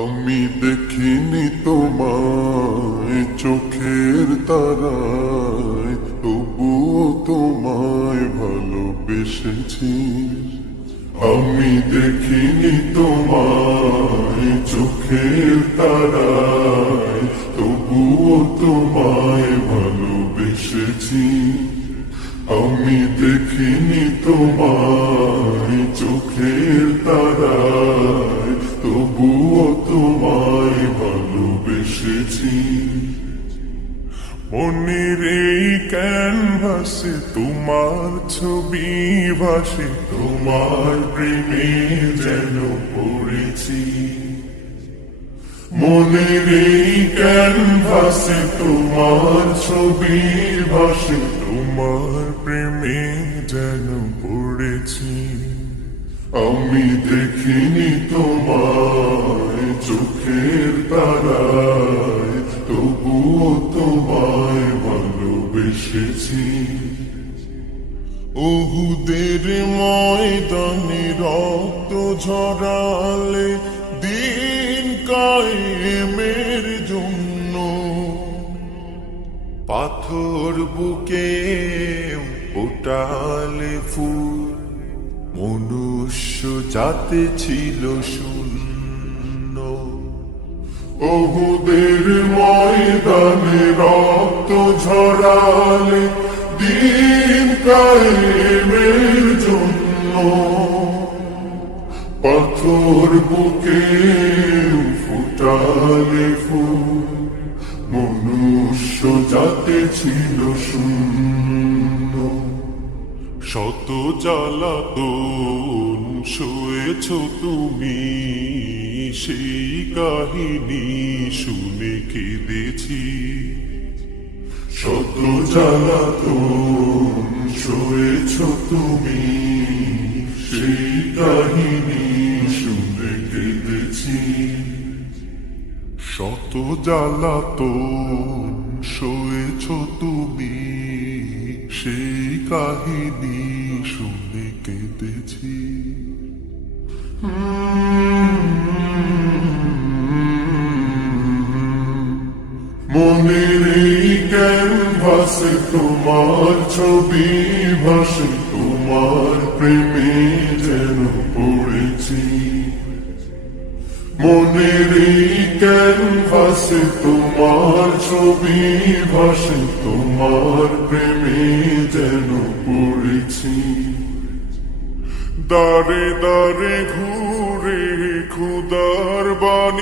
আমি দেখিনি তোমায় চোখের তারায়, তবুও তোমায় ভালোবেসেছি। আমি দেখিনি তোমায় চোখের তারায়, তবুও তোমায় ভালোবেসেছি। আমি দেখিনি তোমায় চোখের তারায়, তবুও তোমায় ভালোবেসেছি। মনের এই ক্যানভাসে তোমার ছবি ভাসে, তোমার প্রেমে যেন পড়েছি। মনের এই ক্যানভাসে তোমার ছবি ভাসে, তোমার প্রেমে যেন পড়েছি। আমি দেখিনি তোমায় চোখের তারায়, তবুও তোমায় ভালোবেসেছি। উহুদের ময়দানে রক্ত ঝরালে দিন কায়েমের জন্য, পাথর বুকে ফোটালে ফুল, মনুষ্য জাতি ছিল শূন্য। উহুদের ময়দানে রক্ত ঝরালে দিন কায়েমের জন্য, পাথর বুকে ফুটালে ফুল, মনুষ্য জাতি ছিল শূন্য। শত জ্বালাতন সয়েছ তুমি, সেই কাহিনী শুনে কেঁদেছি। শত জ্বালাতন সয়েছ তুমি, সেই কাহিনী শুনে কেঁদেছি। শত জ্বালাতন সয়েছ তুমি, সেই কাহিনী শুনে কেঁদেছি। মনের এই ক্যানভাসে তোমার ছবি ভাসে, তোমার প্রেমে যেন পড়েছি। মনের এই ক্যানভাসে তোমার ছবি ভাসে, তোমার প্রেমে যেন পড়েছি। দাঁড়ে দাঁড়ে ঘুরে খুদার বাণী